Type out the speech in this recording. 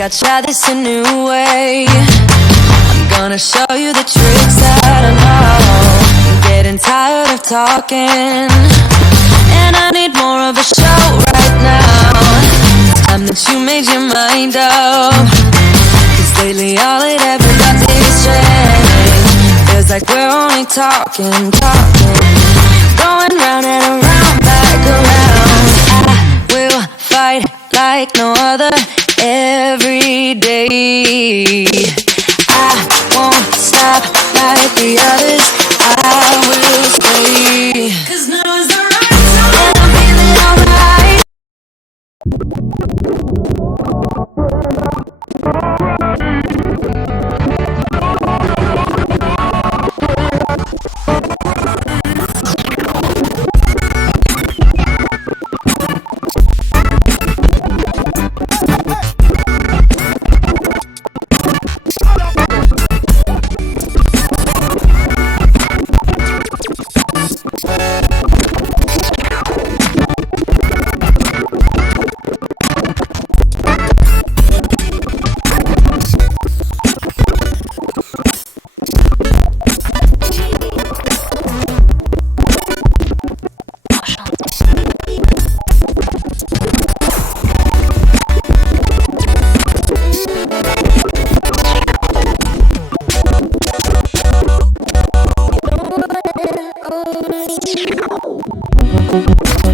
I try this a new way. I'm gonna show you the tricks that I know. I'm getting tired of talking, and I need more of a show right now. It's time that you made your mind up, 'cause lately all it ever does is change. Feels like we're only talking, going round and around, back around. I will fight like no other every day. I won't stop like the others. I will stay, 'cause now is the right time, and I'm feeling alright. Oh,